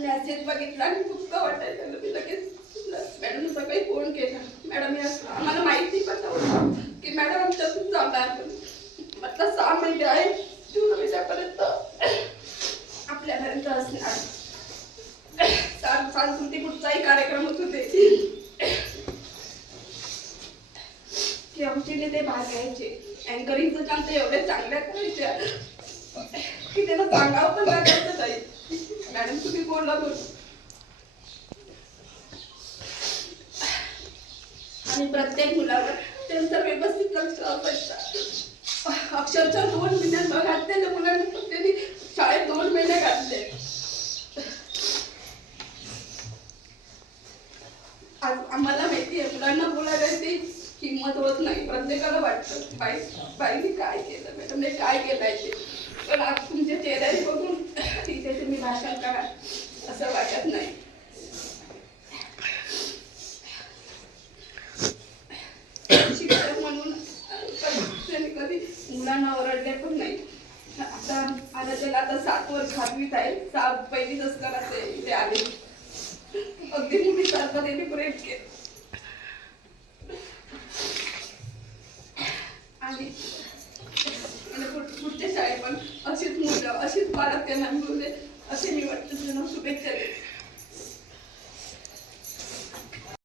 Message बघितला आणि खूप वाटायला लागलं. मी लगेच मॅडम सकाळी फोन केला. मॅडम आम्हाला माहिती पण नव्हतं की मॅडम आमच्यातून जाणार. म्हटलं 6 महिने आहे, 2 महिन्यापर्यंत आपल्यापर्यंत असणार. सांस्कृतिक कार्यक्रम होत होते की आमचे ते भाग घ्यायचे. अँकरिंगचं काम ते एवढे चांगल्या करायच्या की त्यांना सांगावं पण लागायचं नाही. मॅडम तुम्ही बोलला बोल. आणि प्रत्येक मुलावर त्यांचं व्यवस्थित लक्ष असायचं. अक्षरशः 2 महिन्यात घातलेल्या मुलांना त्यांनी शाळेत 2 महिने घातले. आज आम्हाला माहिती आहे मुलांना बोलायला ती हिंमत होत नाही. प्रत्येकाला वाटतं बाईने काय केलं, मॅडमने काय केलंय ते. पण आज तुमच्या चेहऱ्याने बघून तिथे तुम्ही भाषण करा असं वाटत नाही. शिक्षक म्हणून कधी मुलांना ओरडले पण नाही. आता त्याला आता 7 वर्ष 7वीत आहे. पहिलीच असताना ते इथे आले. अगदी मुलीसारखं त्यांनी प्रेम केलं. आणि पुढच्या शाळेत पण अशीच मुलं अशीच पालक त्यांना मिळवले असे मी वाटतं त्यांना शुभेच्छा देते.